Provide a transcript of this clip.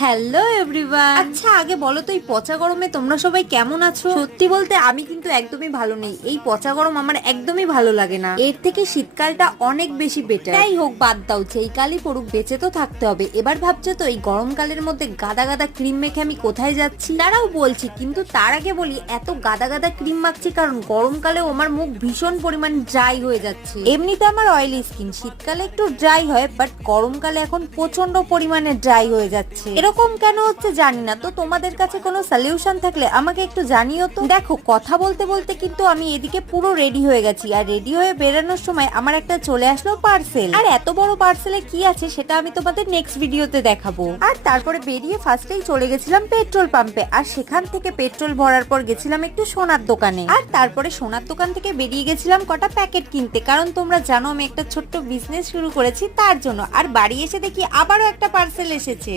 Hello everyone. আচ্ছা আগে বলো তো এই পচা গরমে তোমরা সবাই কেমন আছো? সত্যি বলতে আমি কিন্তু একদমই ভালো নেই। এই পচা গরম আমার একদমই ভালো লাগে না। এর থেকে শীতকালটা অনেক বেশি বেটার। যাই হোক বাদ দাও, যেই কালই পড়ুক বেঁচে তো থাকতে হবে। এবার ভাবছো তো এই গরমকালের মধ্যে গাদা গাদা ক্রিম মেখে আমি কোথায় যাচ্ছি? তারাও বলছি, কিন্তু তার আগে বলি এত গাদা গাদা ক্রিম মাখছি কারণ গরমকালে আমার মুখ ভীষণ পরিমাণ ড্রাই হয়ে যাচ্ছে। এমনিতে আমার অয়েলি স্কিন, শীতকালে একটু ড্রাই হয়, বাট গরমকালে এখন প্রচন্ড পরিমাণে ড্রাই হয়ে যাচ্ছে। এরকম কেন হচ্ছে জানি না। তো তোমাদের কাছে কোনো সলিউশন থাকলে আমাকে একটু জানিও তো। দেখো কথা বলতে বলতে কিন্তু আমি এদিকে পুরো রেডি হয়ে গেছি, আর রেডি হয়ে বেরানোর সময় আমার একটা চলে আসলো পার্সেল। আর এত বড় পার্সেলে কি আছে সেটা আমি তোমাদের নেক্সট ভিডিওতে দেখাবো। আর তারপরে বেরিয়ে ফার্স্টেই চলে গেছিলাম পেট্রোল পাম্পে, আর সেখান থেকে পেট্রোল ভরার পর গেছিলাম একটু সোনার দোকানে। আর তারপরে সোনার দোকান থেকে বেরিয়ে গেছিলাম কটা প্যাকেট কিনতে, কারণ তোমরা জানো আমি একটা ছোট্ট বিজনেস শুরু করেছি তার জন্য। আর বাড়ি এসে দেখি আবারও একটা পার্সেল এসেছে।